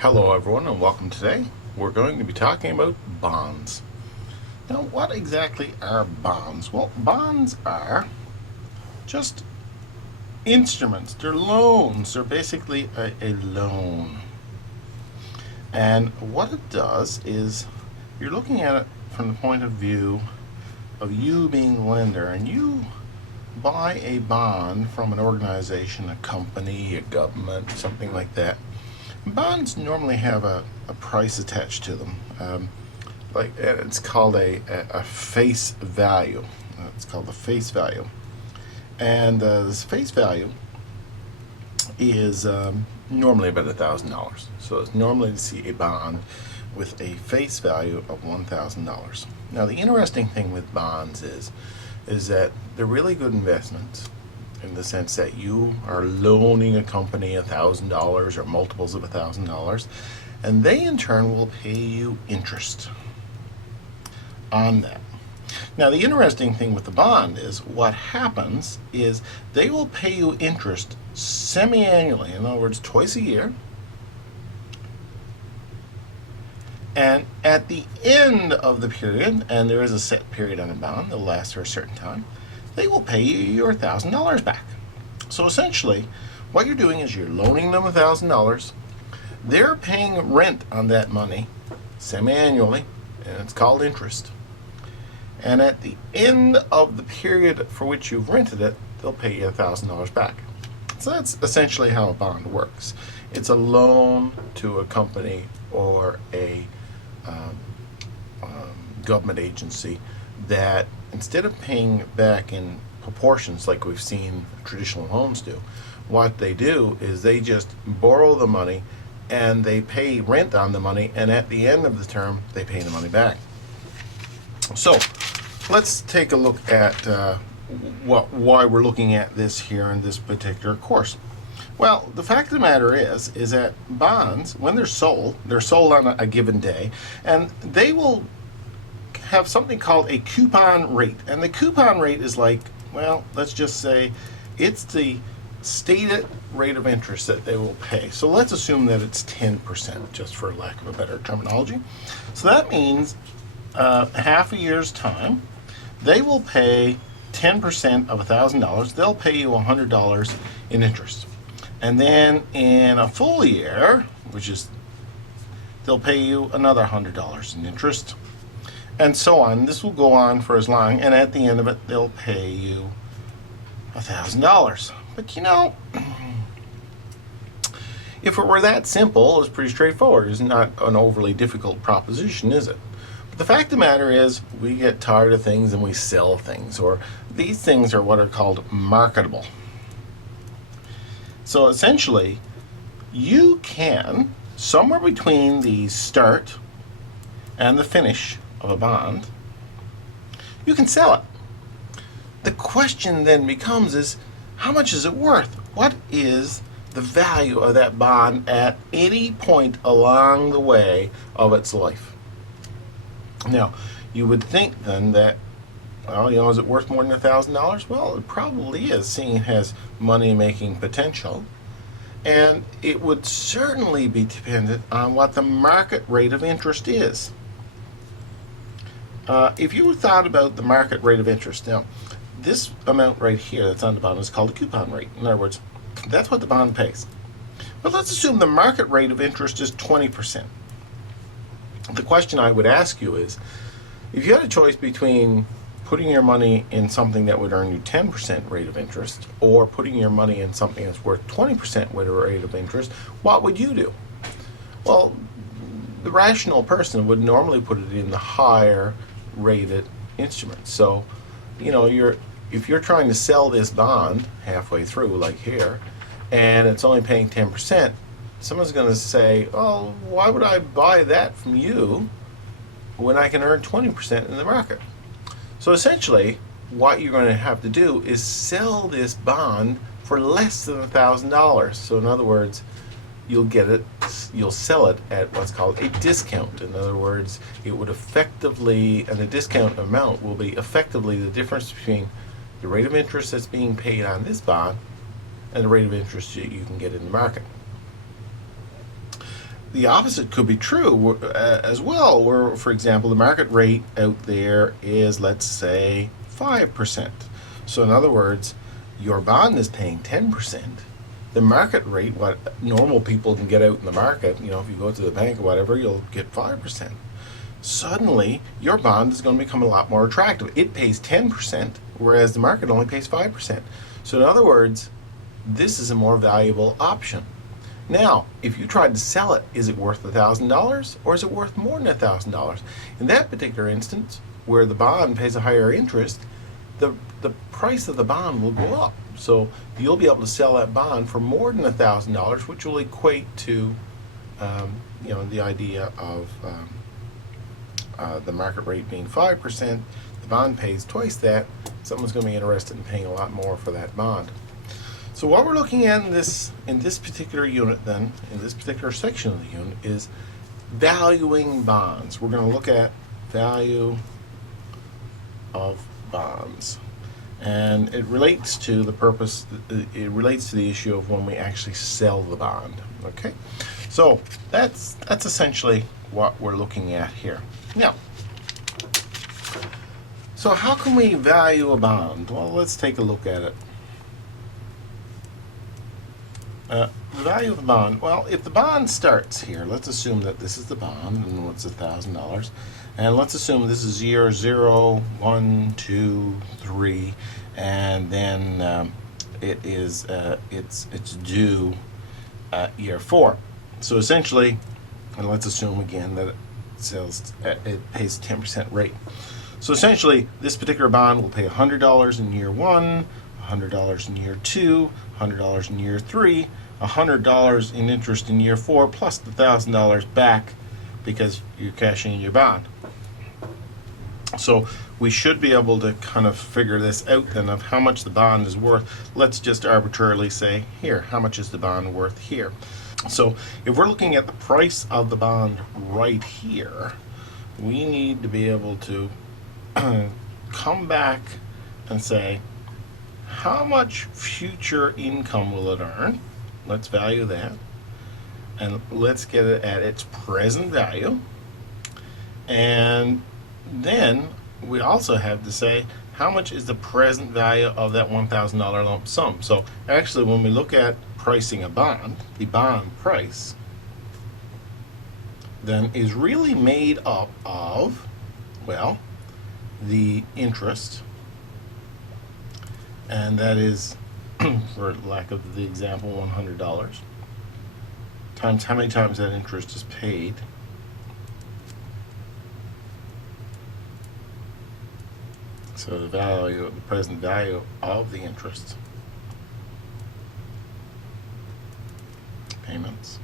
Hello everyone and welcome today. We're going to be talking about bonds. Now what exactly are bonds? Well, bonds are just instruments. They're loans. They're basically a loan. And what it does is you're looking at it from the point of view of you being the lender, and you buy a bond from an organization, a company, a government, something like that. Bonds normally have a price attached to them. It's called a face value. It's called the face value. And this face value is normally about $1,000. So it's normally to see a bond with a face value of $1,000. Now the interesting thing with bonds is that they're really good investments, in the sense that you are loaning a company $1,000 or multiples of $1,000, and they in turn will pay you interest on that. Now the interesting thing with the bond is what happens is they will pay you interest semi-annually, in other words twice a year, and at the end of the period, and there is a set period on a bond that lasts for a certain time, they will pay you your $1,000 back. So essentially, what you're doing is you're loaning them $1,000. They're paying rent on that money semi-annually, and it's called interest. And at the end of the period for which you've rented it, they'll pay you $1,000 back. So that's essentially how a bond works. It's a loan to a company or a government agency that, instead of paying back in proportions like we've seen traditional loans do, what they do is they just borrow the money and they pay rent on the money, and at the end of the term they pay the money back. So let's take a look at why we're looking at this here in this particular course. Well, the fact of the matter is that bonds, when they're sold on a given day, and they will have something called a coupon rate. And the coupon rate is like, well, let's just say it's the stated rate of interest that they will pay. So let's assume that it's 10%, just for lack of a better terminology. So that means half a year's time, they will pay 10% of $1,000. They'll pay you $100 in interest. And then in a full year, they'll pay you another $100 in interest, and so on. This will go on for as long, and at the end of it, they'll pay you $1,000. But you know, if it were that simple, it's pretty straightforward. It's not an overly difficult proposition, is it? But the fact of the matter is, we get tired of things and we sell things, or these things are what are called marketable. So essentially, you can, somewhere between the start and the finish of a bond, you can sell it. The question then becomes is, how much is it worth? What is the value of that bond at any point along the way of its life? Now, you would think then that, well, you know, is it worth more than $1,000? Well, it probably is, seeing it has money-making potential. And it would certainly be dependent on what the market rate of interest is. If you thought about the market rate of interest, now, this amount right here that's on the bond is called a coupon rate. In other words, that's what the bond pays. But let's assume the market rate of interest is 20%. The question I would ask you is, if you had a choice between putting your money in something that would earn you 10% rate of interest, or putting your money in something that's worth 20% rate of interest, what would you do? Well, the rational person would normally put it in the higher rated instrument. So, you know, if you're trying to sell this bond halfway through, like here, and it's only paying 10%, someone's going to say, oh, why would I buy that from you when I can earn 20% in the market? So essentially, what you're going to have to do is sell this bond for less than $1,000. So in other words, you'll sell it at what's called a discount. In other words, it would effectively, and the discount amount will be effectively the difference between the rate of interest that's being paid on this bond and the rate of interest you can get in the market. the opposite could be true as well, where, for example, the market rate out there is, let's say, 5%. So in other words, your bond is paying 10%. The market rate, what normal people can get out in the market, if you go to the bank or whatever, you'll get 5%. Suddenly, your bond is going to become a lot more attractive. It pays 10%, whereas the market only pays 5%. So in other words, this is a more valuable option. Now, if you tried to sell it, is it worth $1,000 or is it worth more than $1,000? In that particular instance, where the bond pays a higher interest, the price of the bond will go up. So you'll be able to sell that bond for more than $1,000, which will equate to, the idea of the market rate being 5%. The bond pays twice that. Someone's going to be interested in paying a lot more for that bond. So what we're looking at in this particular unit then, in this particular section of the unit, is valuing bonds. We're going to look at value of bonds. And it relates to the purpose, it relates to the issue of when we actually sell the bond. Okay? So that's essentially what we're looking at here. Now, so how can we value a bond? Well, let's take a look at it. The value of the bond, well, if the bond starts here, let's assume that this is the bond, and what's $1,000, and let's assume this is year 0, 1, 2, 3, and then it's due year 4. So essentially, and let's assume again that it pays 10% rate. So essentially, this particular bond will pay $100 in year 1, $100 in year 2, $100 in year 3, $100 in interest in year 4, plus the $1,000 back because you're cashing in your bond. So we should be able to kind of figure this out then of how much the bond is worth. Let's just arbitrarily say here, how much is the bond worth here? So if we're looking at the price of the bond right here, we need to be able to come back and say, how much future income will it earn? Let's value that. And let's get it at its present value. And then we also have to say, how much is the present value of that $1,000 lump sum? So actually, when we look at pricing a bond, the bond price then is really made up of, well, the interest, and that is, for lack of the example, $100, times how many times that interest is paid, so the value, the present value of the interest payments.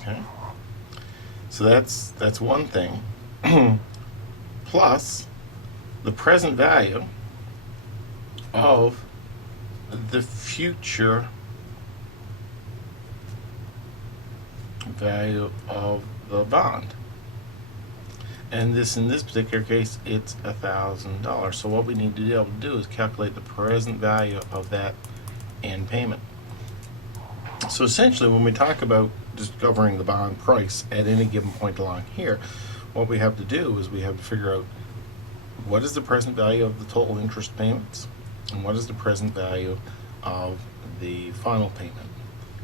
Okay, so that's one thing. Plus the present value of the future value of the bond. And this, in this particular case, it's $1,000. So what we need to be able to do is calculate the present value of that end payment. So essentially, when we talk about discovering the bond price at any given point along here, what we have to do is we have to figure out what is the present value of the total interest payments and what is the present value of the final payment.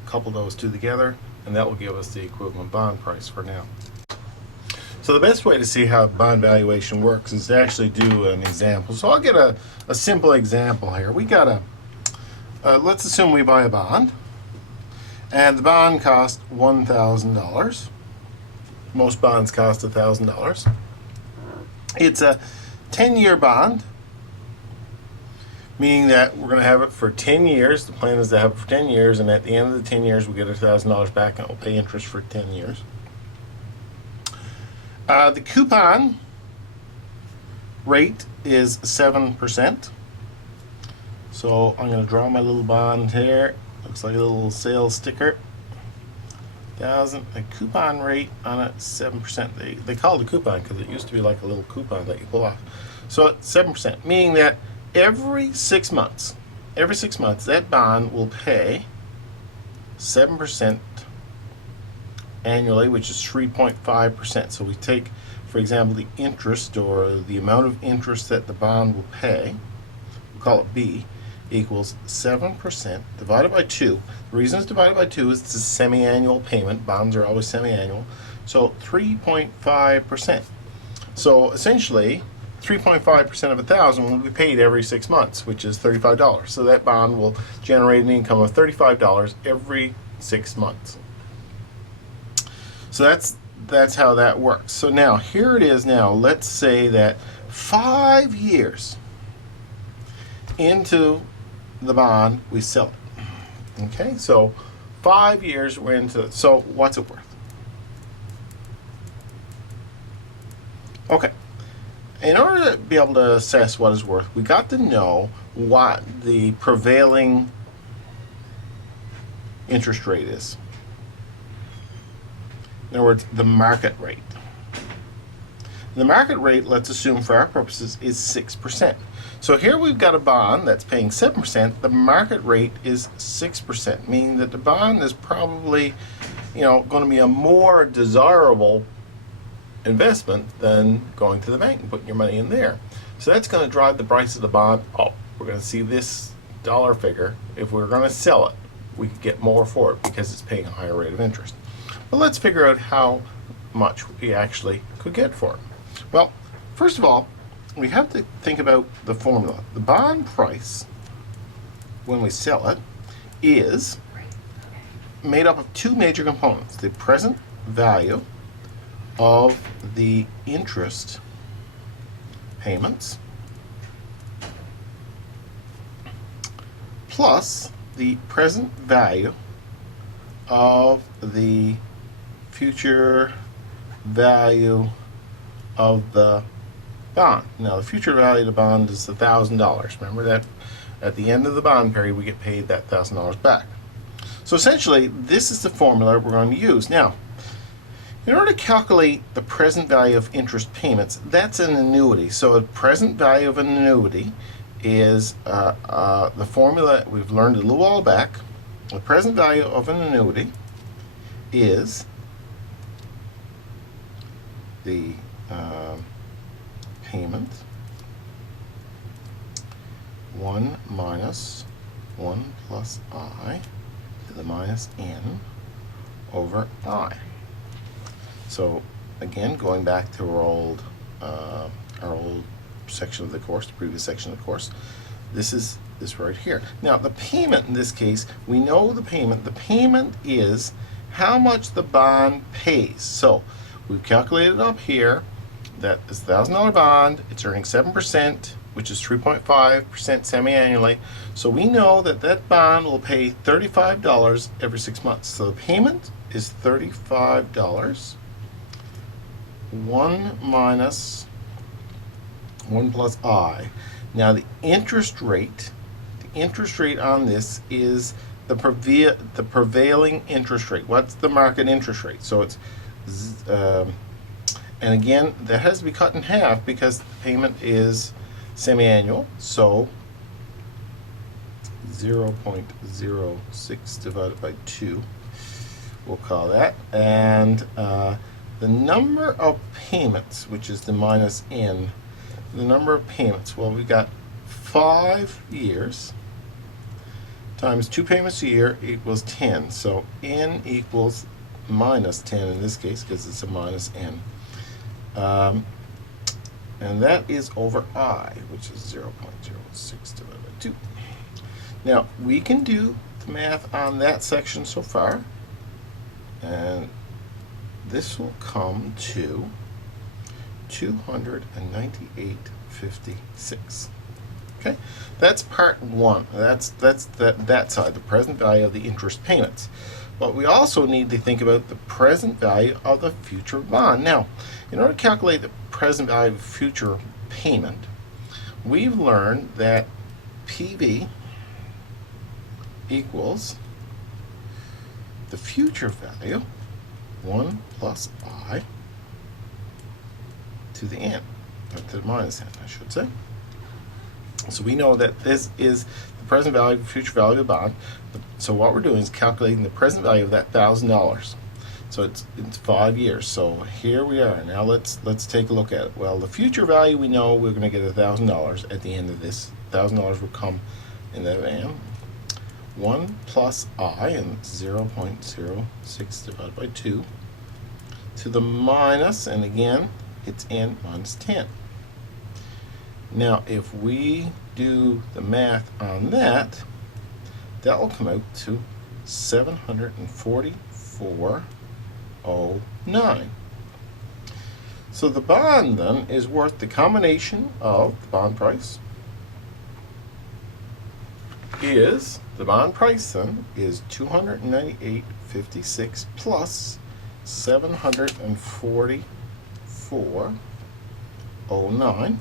Couple those two together, and that will give us the equivalent bond price for now. So the best way to see how bond valuation works is to actually do an example. So I'll get a simple example here. We got let's assume we buy a bond, and the bond costs $1,000. Most bonds cost $1,000. It's a 10-year bond, meaning that we're going to have it for 10 years. The plan is to have it for 10 years, and at the end of the 10 years, we get $1,000 back, and we'll pay interest for 10 years. The coupon rate is 7%. So I'm going to draw my little bond here. Looks like a little sales sticker. The coupon rate on it 7%. They call it a coupon because it used to be like a little coupon that you pull off. So it's 7%, meaning that every 6 months, that bond will pay 7% annually, which is 3.5%. So we take, for example, the interest, or the amount of interest that the bond will pay, we'll call it B, equals 7% divided by 2. The reason it's divided by 2 is it's a semi-annual payment. Bonds are always semi-annual. So 3.5%. So essentially, 3.5% of 1,000 will be paid every 6 months, which is $35. So that bond will generate an income of $35 every 6 months. So that's how that works. So now here it is. Now let's say that 5 years into the bond we sell it. Okay, so 5 years we're into it. So what's it worth? Okay, in order to be able to assess what it's worth, we got to know what the prevailing interest rate is. In other words, the market rate. The market rate, let's assume for our purposes, is 6%. So here we've got a bond that's paying 7%. The market rate is 6%, meaning that the bond is probably, going to be a more desirable investment than going to the bank and putting your money in there. So that's going to drive the price of the bond up. We're going to see this dollar figure. If we're going to sell it, we could get more for it because it's paying a higher rate of interest. But let's figure out how much we actually could get for it. Well, first of all, we have to think about the formula. The bond price, when we sell it, is made up of two major components: the present value of the interest payments plus the present value of the future value of the bond. Now, the future value of the bond is $1,000. Remember that at the end of the bond period we get paid that $1,000 back. So essentially, this is the formula we're going to use. Now, in order to calculate the present value of interest payments, that's an annuity. So the present value of an annuity is the formula we've learned a little while back. The present value of an annuity is the payment 1 minus 1 plus I to the minus n over I. So again, going back to our old section of the course, the previous section of the course, this is this right here. Now the payment in this case, we know the payment. The payment is how much the bond pays. So we've calculated up here that this $1,000 bond, it's earning 7%, which is 3.5% semi-annually. So we know that that bond will pay $35 every 6 months. So the payment is $35. 1 minus 1 plus I. Now the interest rate on this is the prevailing interest rate. What's the market interest rate? So it's and again, that has to be cut in half because the payment is semi-annual. So 0.06 divided by 2, we'll call that. And the number of payments, which is the minus n, the number of payments, well, we've got 5 years times 2 payments a year equals 10. So n equals minus 10 in this case because it's a minus n. And that is over I, which is 0.06 divided by 2. Now, we can do the math on that section so far, and this will come to 298.56. Okay, that's part one. That's that side, the present value of the interest payments. But we also need to think about the present value of the future bond. Now, in order to calculate the present value of future payment, we've learned that PV equals the future value 1 plus I to the n, or to the minus n, I should say. So we know that this is the present value of the future value of the bond. So what we're doing is calculating the present value of that $1,000. So it's 5 years. So here we are. Now let's take a look at it. Well, the future value, we know we're going to get $1,000 at the end of this. $1,000 will come in the van. 1 plus I, and 0.06 divided by 2 to the minus, and again it's n minus 10. Now if we do the math on that, that will come out to 744.09. So the bond then is worth the combination of the bond price is, the bond price then is 298.56 plus 744.09,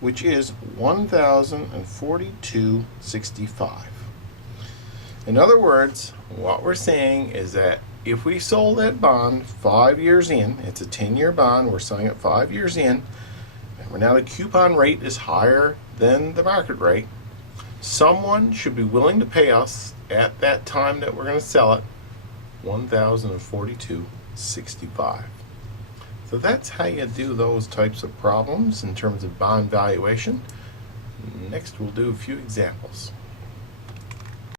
which is 1,042.65. In other words, what we're saying is that if we sold that bond 5 years in, it's a 10-year bond, we're selling it 5 years in, and now the coupon rate is higher than the market rate, someone should be willing to pay us at that time that we're going to sell it $1,042.65. So that's how you do those types of problems in terms of bond valuation. Next we'll do a few examples.